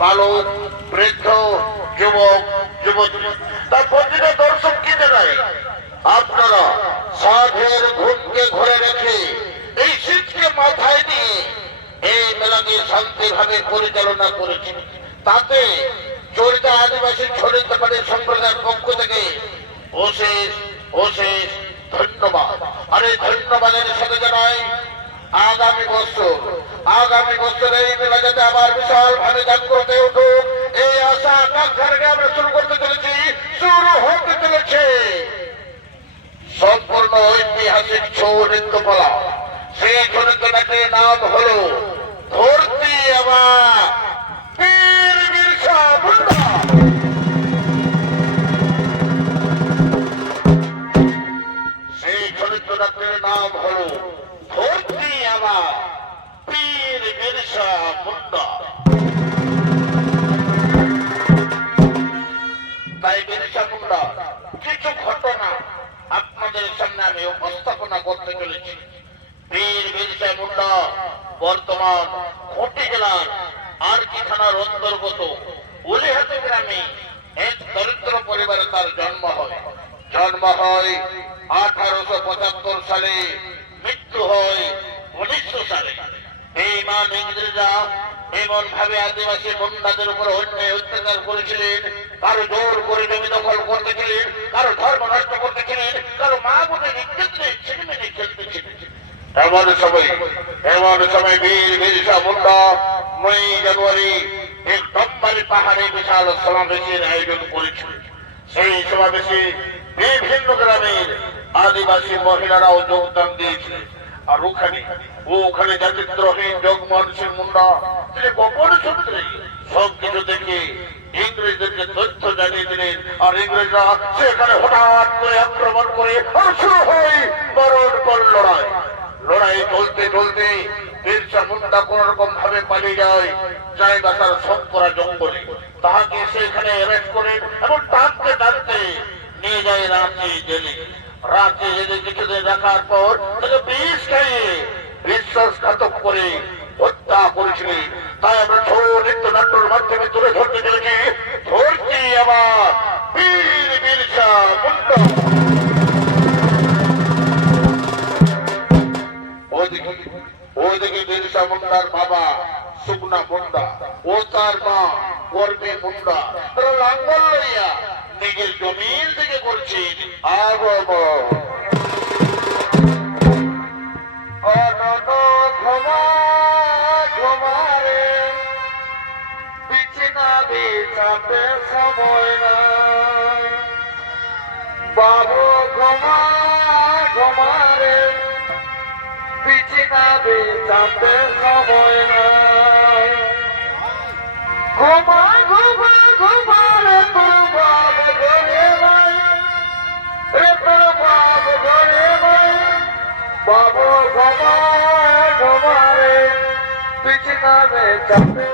বালক, বৃদ্ধ, যুবক, যুবতী, তার প্রতিটা দর্শক কি জানায়, আপনারা সাধের ঘুমকে ঘরে রেখে এই শীতকে মাথায় নিয়ে এই মেলাকে শান্তিভাবে পরিচালনা করেছেন। তাতে জড়িত আদিবাসী ছড়িতপাড়ি সম্প্রদায়ের পক্ষ থেকে অশেষ অশেষ ধন্যবাদ। আর এই ধন্যবাদের সাথে জানাই আগামী বছর এই মেলা যাতে আবার বিশাল ভাবে জাগ্রত উঠুক, এই আশা আকাঙ্ক্ষাকে আমরা শুরু করতে চলেছি, শুরু হতে চলেছে সম্পূর্ণ ঐতিহাসিক ছৌ নৃত্যকলা। সেই ছৌ নৃত্যটাটির নাম হলো ধরতি আমার বীর বিরসা মুন্ডা। সেই ছৌ নৃত্যটাটির নাম হলো ধরতি আমার বীর বিরসা মুন্ডা। তাই বিরসা মুন্ডা কিছু ঘটনা আপনাদের সামনে আমি উপস্থাপনা করতে চলেছি। বীর বিরসা মুন্ডা বর্তমান খুঁটি জেলার আরকি থানার অন্তর্গত উলিহাটি গ্রামে এক দরিদ্র পরিবারে তার জন্ম হয়। 1875 সালে, মৃত্যু হয় 1900 সালে। এই মান ইংরেজরা এমন ভাবে আদিবাসী মুন্ডাদের উপর অন্যায় অত্যাচার করেছিলেন, কারো জোর করে জমি দখল করতেছিলেন, কারো ধর্ম নষ্ট করতেছিলেন, কারো মা বোনের ইজ্জতে ছেলেমেয়ে খেলতেছিলেন। এমন সময় বীর বিরসা মুন্ডা 9 জানুয়ারি এক ডম্বারি পাহাড়ে বিশাল সমাবেশের আয়োজন করেছিলেন। সেই সমাবেশে বিভিন্ন গ্রামের আদিবাসী মহিলারাও যোগদান দিয়েছিলেন। আর ওখানে জাতিদ্রোহীন জগমোহন সিং মুন্ডা তিনি গোপন সূত্রে সবকিছু দেখে ইংরেজদেরকে তথ্য জানিয়ে দিলেন। আর ইংরেজরা সেখানে হঠাৎ করে আক্রমণ করে আর শুরু হয় মরণপণ লড়াই চলতে চলতে বিরসা মুন্ডা কোন রকম ভাবে পালিয়ে যায় তার শঙ্করা জঙ্গলে। তাহাকে সেখানে অ্যারেস্ট করেন এবং টানতে নিয়ে যায় রাঁচি জেলে। রাঁচি জেলে কিছুদিন রাখার পর তাকে বিষ খাইয়ে বিশ্বাসঘাতক করে হত্যা করেছিলেন। তাই আমরা ছৌ নৃত্য নাট্যের মাধ্যমে তুলে ধরতে চলেছি ধরতি আবার বীর বিরসা মুন্ডা। ওইদিকে বিরসা মুন্ডার বাবা সুগনা মুন্ডা ও তার মা কর্মী মুন্ডা তারা লাঙ্গল লইয়া নিজের জমির দিকে করছেন সময় নাই বাবু ঘুমারে বিছানা বিছাতে সময় নাই ঘুমা রে তোর বাপ ঘরে ভাই রে তোর বাপ ঘরে ভাই বাবু ঘুমারে বিছানা বিছাতে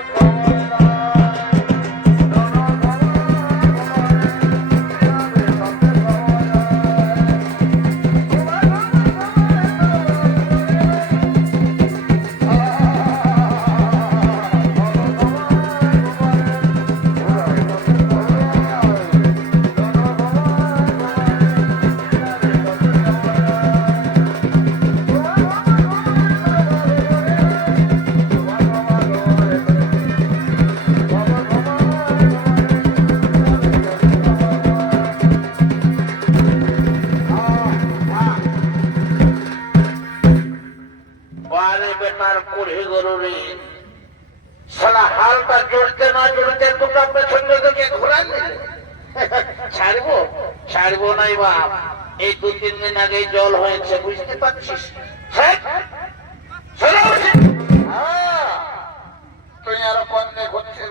হালটা জড়তে না জড়তে তোমরা পেছন দিকে ঘোরান ছাড়বো নাই বাপ। এই 2-3 দিন আগে জল হয়েছে বুঝতে পারছিস। তুই আরো কন্যা ঘুরছিস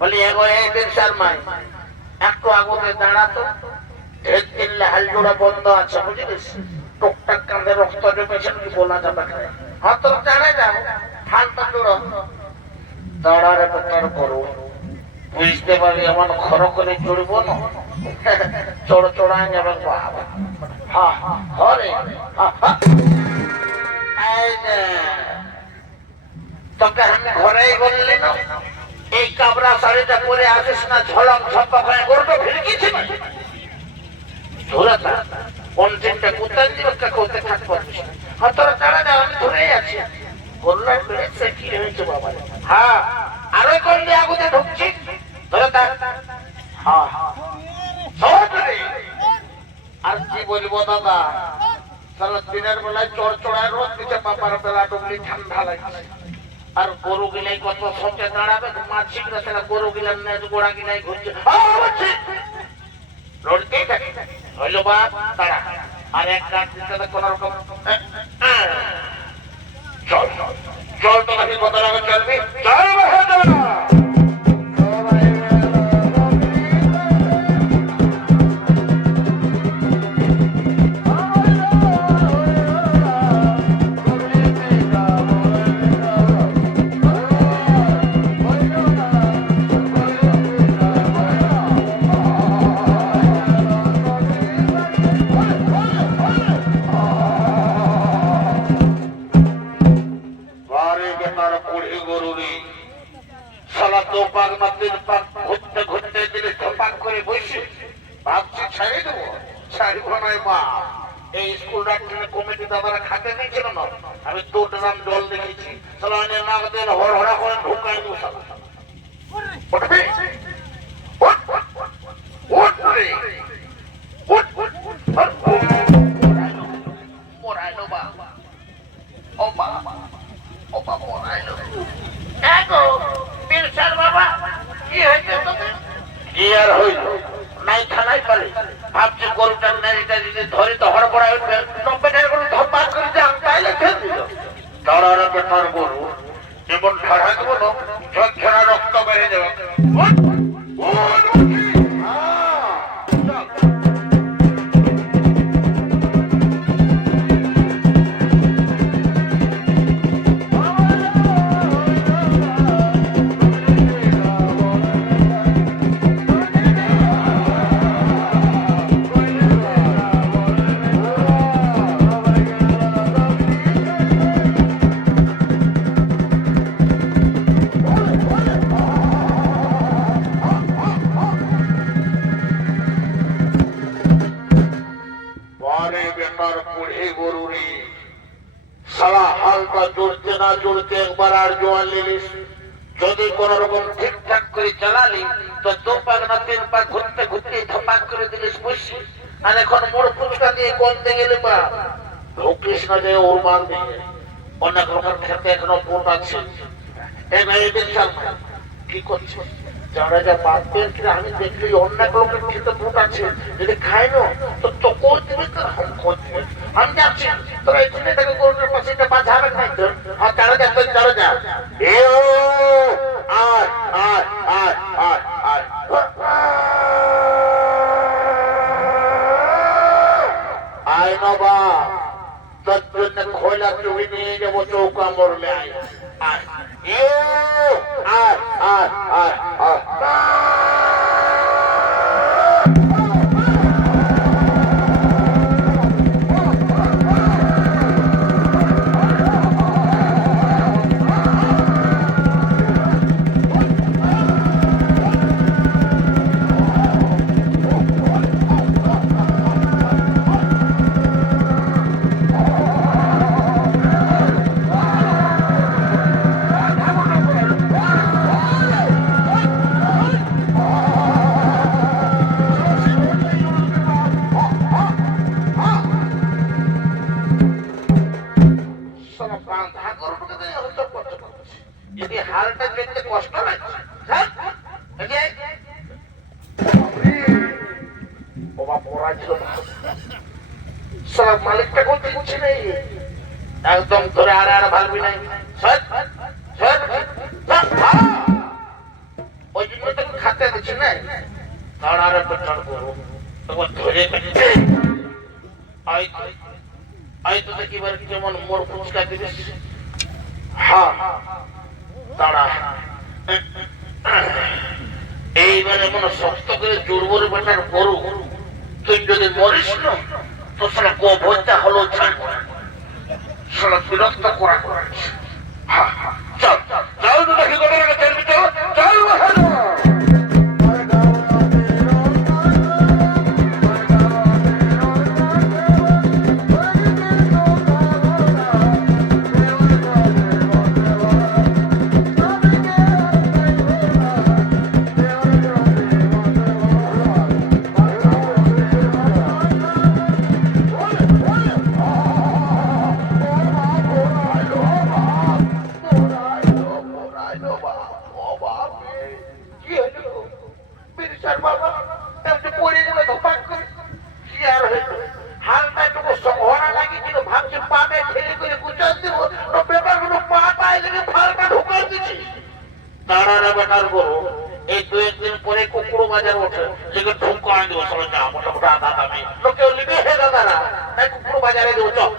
বলি এই বিরসার মাই একটু আগুনে দাঁড়াতো হাল জোড়া বন্ধ আছে বুঝলিস। টুকটাক কাঁধে রক্ত জমেছে কি বলা যাবে হ্যাঁ তোর দাঁড়ায় যাবো হালটা জোড়া দাঁড়ারে তোর করো বুঝতে পারি এমন খর করে চড়ব না চড় চড়ায় যাবে বাবা। হ্যাঁ হরে তোকে আমি ঘরেই বললি না এই কাবরা শাড়িটা পরে আসিস না, ঝলম ঝপক হয়ে গরুটা ভিড়কিছে না ধরে তা কোন দিনটা কোথায় দিবকা করতে থাকবো। হ্যাঁ তোরা দাঁড়া দাঁড়া, আমি ধরেই আছি। বললাম বেড়েছে কি হয়েছে বাবা? হ্যাঁ আরো কোন দিয়ে আগুতে ঢুকছি ধরে তা। হ্যাঁ আর কি বলবো দাদা, সারা দিনের বেলায় চড়চড়ায় রোদ দিচ্ছে, বাবার বেলা ডুবলি ঠান্ডা লাগছে। আর গরু গিলাই কত সঙ্গে দাঁড়াবে, মাছ শিখলে সেটা গরু গিলার গোড়া গিলাই ঘুরছে লড়তেই থাকে। হইলো বাপ দাঁড়া, আর এক কাজ দিতে কোন রকম চল চল তো নাকি কত রকম চলবি চল। কমিটি দাদারা খাতে দিয়েছিল না, আমি তো নাম জল দেখেছি হড়হড়া করে ঢুকাই বাবা কি হয়েছে তোকে? কি আর হইল নাই থানায় পারে ভাবছি গরুটার নারীটা যদি ধরে তো হড়পড়া উঠবে, 90 টাকা করে ধপাস করে যে তাইলে ফেল দিল। তার বেটার গরু যেমন ঠাড়া দেবো না, ঝরঝরা রক্ত বেড়ে যাবে। যদি কোন রকম ঠিকঠাক করে চালালি তো 2 পাক না 3 পাক ঘুরতে ঘুরতে ধপাক করে দিলিস বুঝছি। আর এখন মোড় ফুচকা দিয়ে কোনতে গেলে বা ঢুকিস না যে ওর মান দিয়ে অনেক রকম খেতে এখনো পোট আছে। কি করছে যারা যা বাদ পেয়েছে আমি দেখলি অনেক লোকের খেতে পোট আছে, যদি খাই না তো তোকেও দিবে আমি যাচ্ছি। তোরা এই ছেলেটাকে গরুর পাশে বাঁধাবে খাই তো আর তারা যা তারা যা আয় নবা তোর জন্য খোলা চুবি নিয়ে যাবো চৌকা মরলে আয় যদি হালটা দেখতে কষ্ট লাগছে সব মালিকটা করতে দিচ্ছে নেই একদম ধরে আর আর ভাববি নাই ওই জন্য তো খাতে দিচ্ছে না আর আর করবো তখন ধরে আই তো দেখি যেমন মোর ফুচকা দিবি। হ্যাঁ তারা এইবারে মনে শক্ত করে জোরবরে বেটার গরু তুই যদি মরিস না তো সেটা গোভরটা হলো ছাড় সেটা বিরক্ত করা করা। হ্যাঁ চল তারা বেটার গরু এই দু একদিন পরে কুকুরো বাজার ওঠে যেগুলো ঢুকা আনি দেবো সবাই যা মোটামুটি আধা দামে লোকে লিখে হে দাদারা তাই কুকুরো বাজারে দেবো চল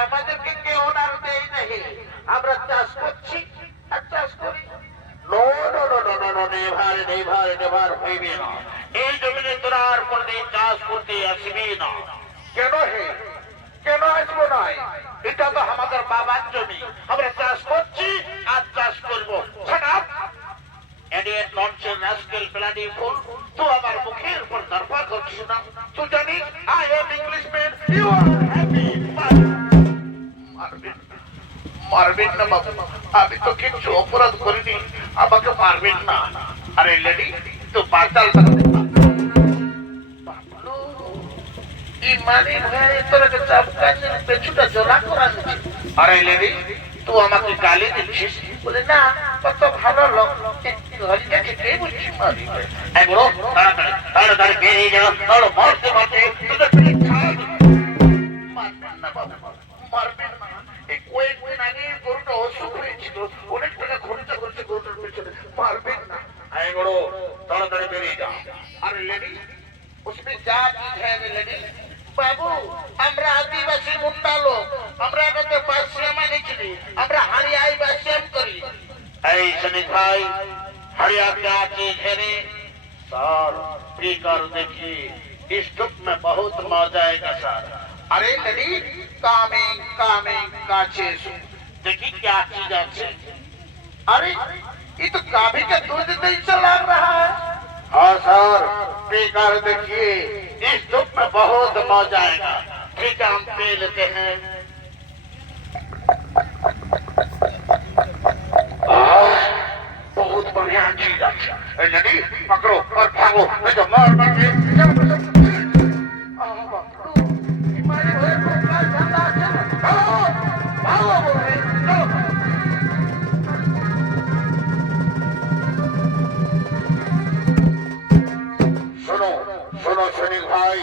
আমাদেরকে কেউ অর্ডার দেয় নাকি আমরা চাষ করছি আর চাষ করি নেভার হইবে না এই জমিনে তোরা আর কোনদিন চাষ করতে আসবি না কেন হে কেন আসবো নয় এটা তো আমাদের বাবার জমি আমরা চাষ করছি আর চাষ করবো তুই আমার মুখের উপর দরবার করছিস না তুই জানিস I am English man you are happy মারবেন না বাবু আমি তো কিছু অপরাধ করিনি আমাকে মারবেন না আরে লেডি তো বাতাল ইমানি ভাই তোরাকে চাপকানের পেছুটা জোলা করাচ্ছি আরে লেডি তুই আমাকে গালি দিচ্ছিস বলে না কত ভালো লোক ঘড়িটা খেতে বলছি মারি এগুলো তাড়াতাড়ি তাড়াতাড়ি বেরিয়ে যাও তাহলে মরতে মারতে তোদের পেট খাওয়া মারবেন না বাবু মারবেন না এই কয়েকদিন আগে গরুটা অসুখ হয়েছিল অনেক টাকা খরচা করছে গরুটার পেছনে মারবেন না এগুলো তাড়াতাড়ি বেরিয়ে যাও আরে লেডি उसमें क्या चीज है लेडी बाबू আমরা আদিবাসী মুন্ডা লোক আমরা এটাতে বাসিয়াম নিচ্ছি আমরা হারিয়াই বাসিয়াম করি এই শনিক ভাই हरिया क्या चीज है रे सर पी कर देखिए इस धूप में बहुत मजा आएगा सर अरे लेडी कामिंग काचेस देखिए क्या चीज है अरे ये तो काफी का दूध नहीं चला रहा है हाँ सर पी कर देखिए इस धूप में बहुत मजा आएगा ठीक है हम पी लेते हैं बहुत बढ़िया चीज है लेडी पकड़ो और भागो नहीं तो मार मार के শোনো শনিক ভাই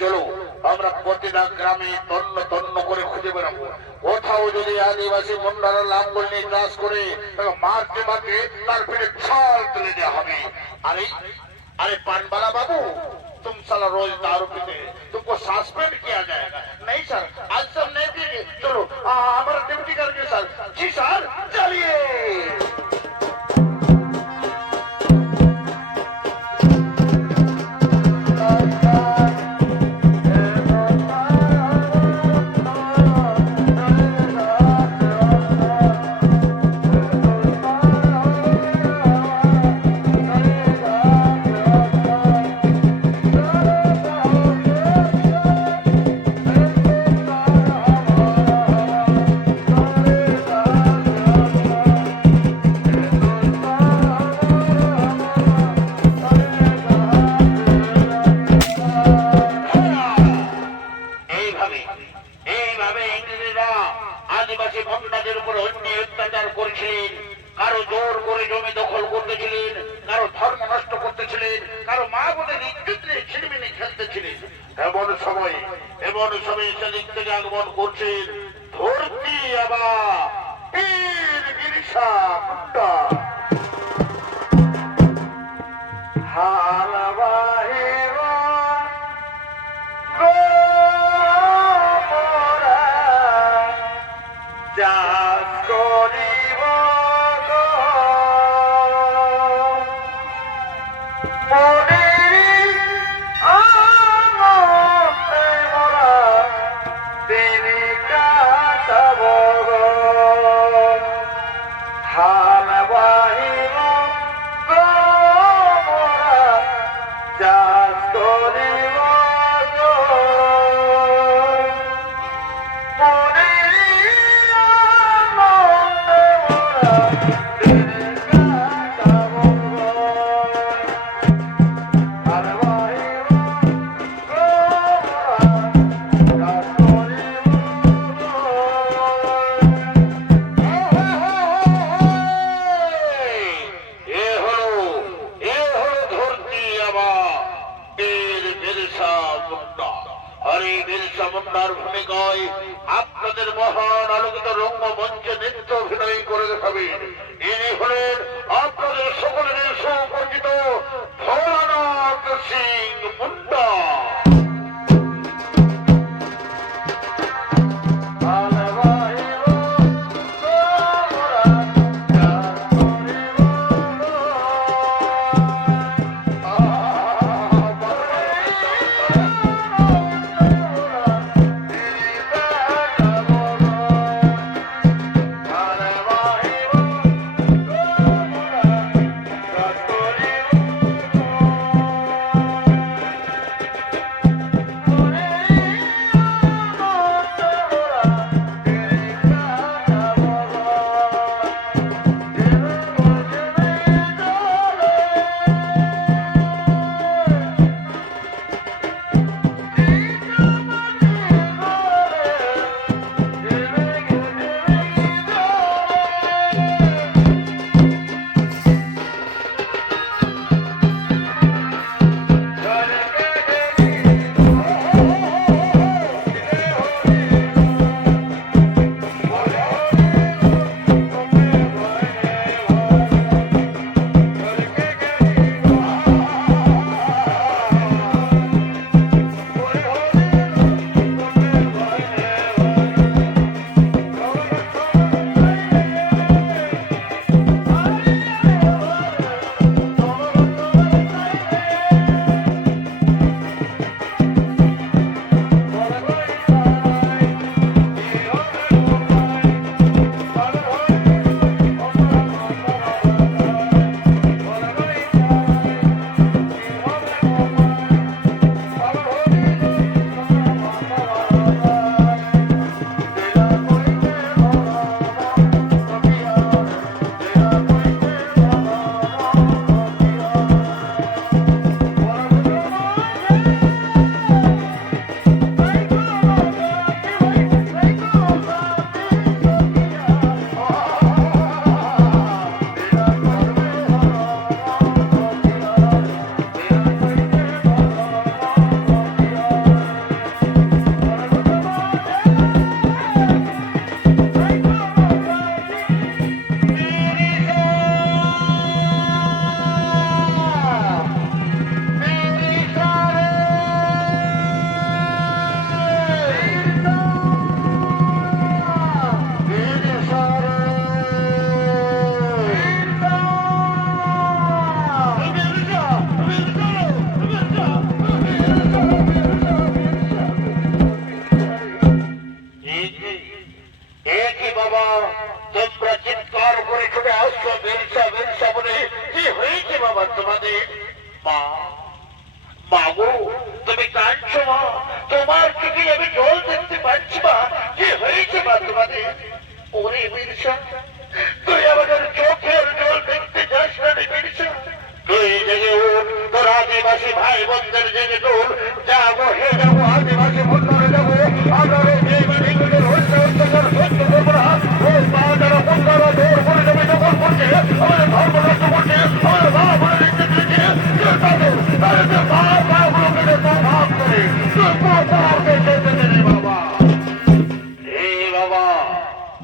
চলো আমরা প্রতিটা গ্রামে তন্ন তন্ন করে খুঁজে বেড়াবো কোথাও যদি আদিবাসী মুন্ডারা লাঙ্গল নিয়ে চাষ করে তাকে মারতে মারতে তার পেটে ছাল তুলে দেওয়া হবে अरे अरे पानवाला बाबू तुम साला रोज दारू पीते तुमको सस्पेंड किया जाएगा नहीं सर आज सब नहीं पिएंगे चलो हमारा ड्यूटी करके सर जी सर चलिए আগমন করছেন ধরতি আবার পীর গিরিশা মুন্ডা হালবাহিবা গোমরা চাষ করিব মনের আনন্দে মোরা দিন কাটাব হালবাহিবা গোমরা চাষ করিব মনের আনন্দে বেলসা বেলসা বলে কি হয়েছে বাবা তোমাদের? মা, মা গো, তুমি কাঁদছো মা? তোমার চোখে আমি জল দেখতে পাচ্ছি মা। কি হয়েছে মা তোমাদের? ওরে বেলসা, তুই আমাদের চোখের জল দেখতে যাস না রে বেলসা। তুই জেগে উঠ, তোর আদিবাসী ভাই বোনদের জেগে তোল। যাবো হে যাবো, আদিবাসী বন্ধুরা যাবো। আমরা এই বাড়িগুলোর হচ্ছে অত্যাচার সহ্য করবো না। ওই মা যারা বন্ধুরা জোর করে জমি দখল করছে, আমাদের ধর্ম নষ্ট করছে, আমাদের মা বলে রেখে দিয়েছে, তাদের মা মাগুলোকে তো ভাগ করে তুই পুরো পাহাড়কে যেতে দে রে বাবা। হে বাবা,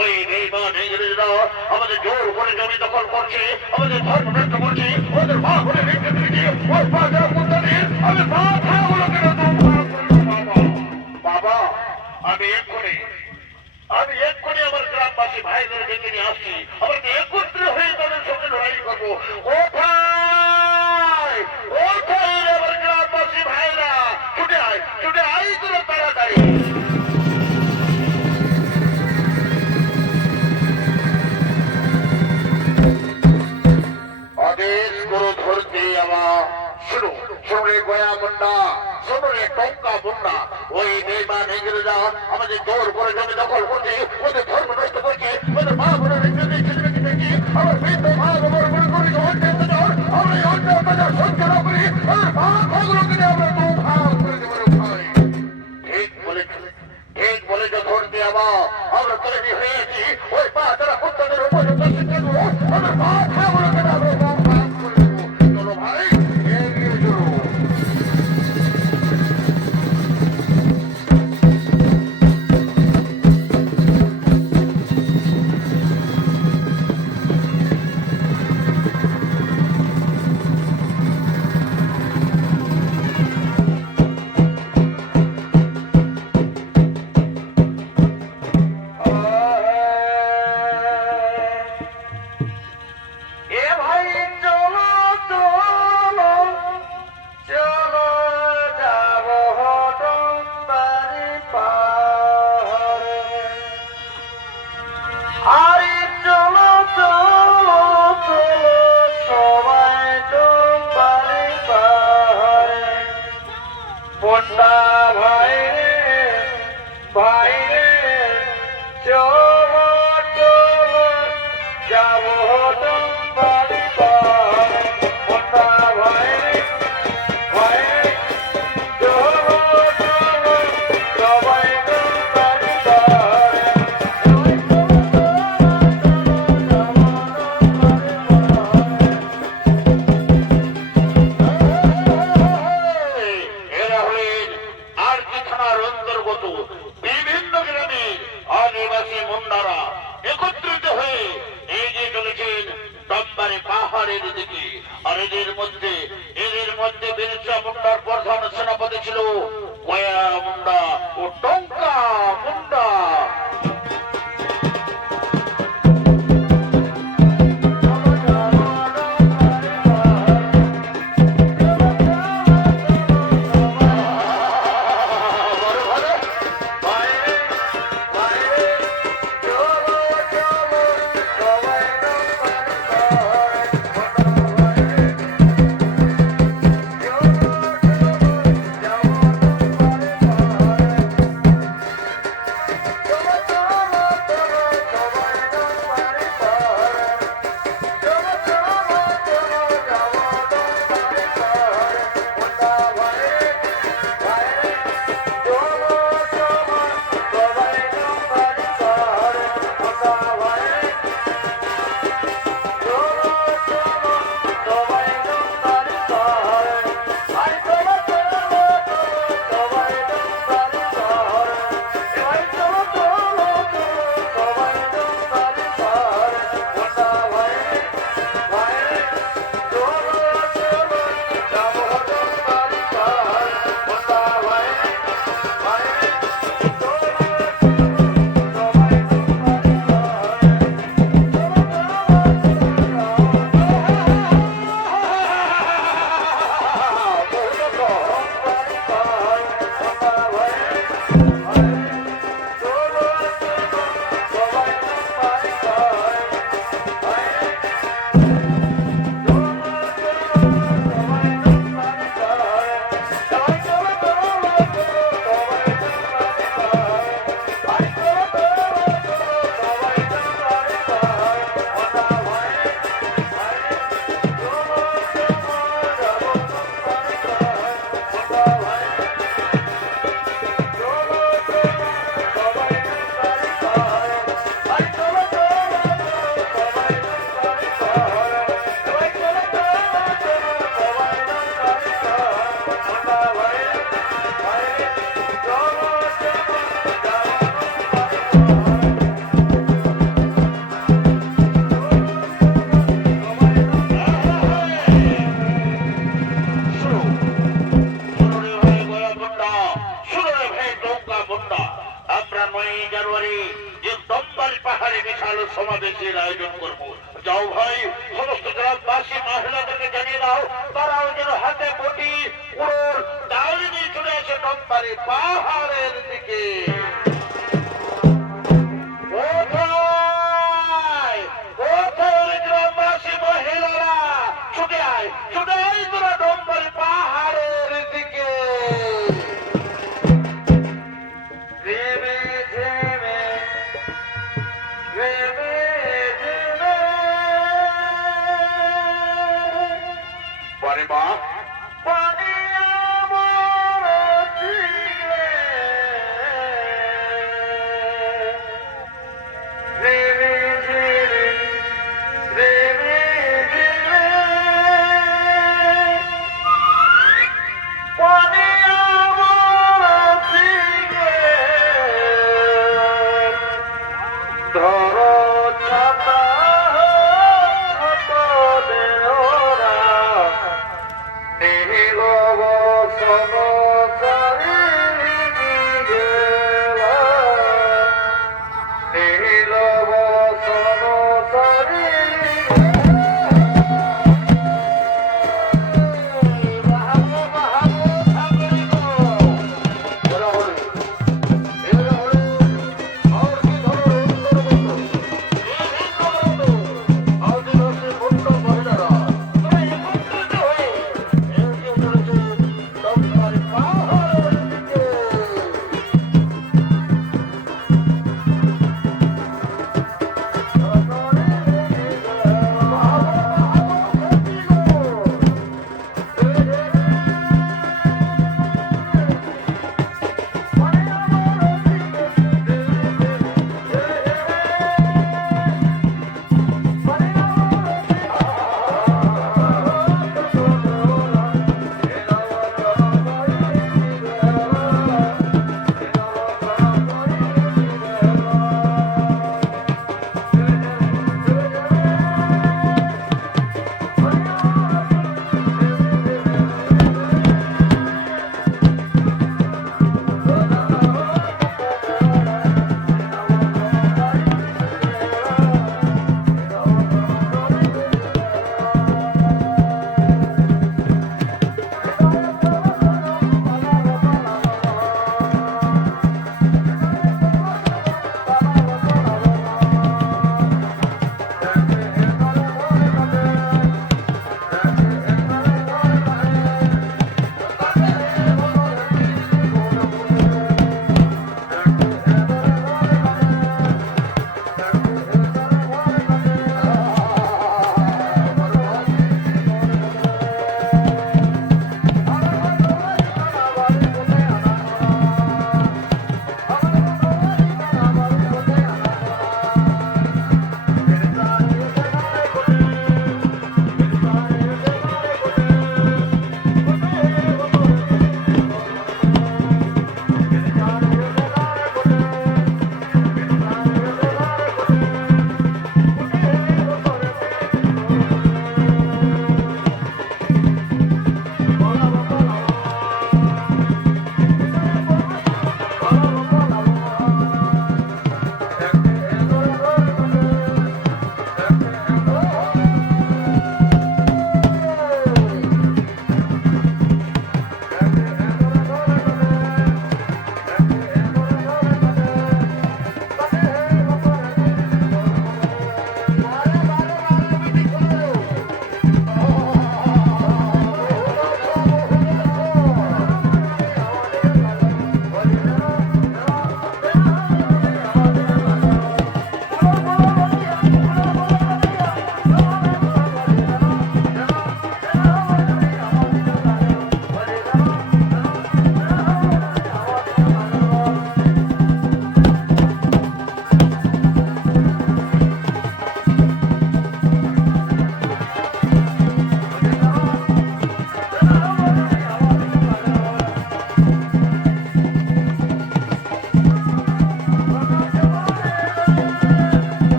ওই বেঈমান ইংরেজরা আমাদের জোর করে জমি দখল করছে, আমাদের ধর্ম নষ্ট করছে, ওদের মা বলে রেখে দিয়েছে, ওই মা যারা বন্ধুদের আমি মা মাগুলোকে তো ভাগ করবো বাবা। বাবা, আমি এক্ষুনি আমার গ্রামবাসী ভাইদের ডেকে নিয়ে আসছি। আমরা একত্রে হয়ে তাদের সঙ্গে লড়াই করবো। কোথায় কোথায় আমার গ্রামবাসী ভাইরা? ছুটে আয় তোরা তাড়াতাড়ি। আদেশ করো ধরতে আমার। শুনো শুনে গয়া মুন্ডা, শুনে টঙ্কা মুন্ডা, ওই বেঈমান ইংরেজরা আমাদের জোর করে জমি দখল করছে, ওদের ধর্ম নষ্ট করছে, ওদের মা বলে রেখে দিয়েছে। আমার বৃদ্ধ মা বাবার মনে করি অত্যাচার, আমরা এই অত্যাচার সহ্য না করি, আমার মা ভাগুলোকে আমরা তো ভাগ করে দেবো ভাই। ঠিক বলেছ, ঠিক বলেছ ধরতে আমার। আমরা তৈরি হয়েছি ওই মা যারা হত্যাদের উপযুক্ত শিক্ষা দেবো, আমার মা ভাগুলোকে আমরা তো ভাগ করে দেবো। চলো ভাই, এগিয়ে চলো। এ ভাই চলো চলো চলো, যাবো ডুমবাড়ি পাহাড়ে। আরে চলো চলো চলো সবাই ডুমবাড়ি পাহাড়ে। মুন্ডা ভাই রে ভাই রে, চলো চলো যাবো ডুমবাড়ি পাহাড়ে। মুন্ডা ভাই রে ভাই রে, চলো চলো সবাই ডুমবাড়ি পাহাড়ে। এরা হলেন সমাবেশের আয়োজন করব। যাও ভাই,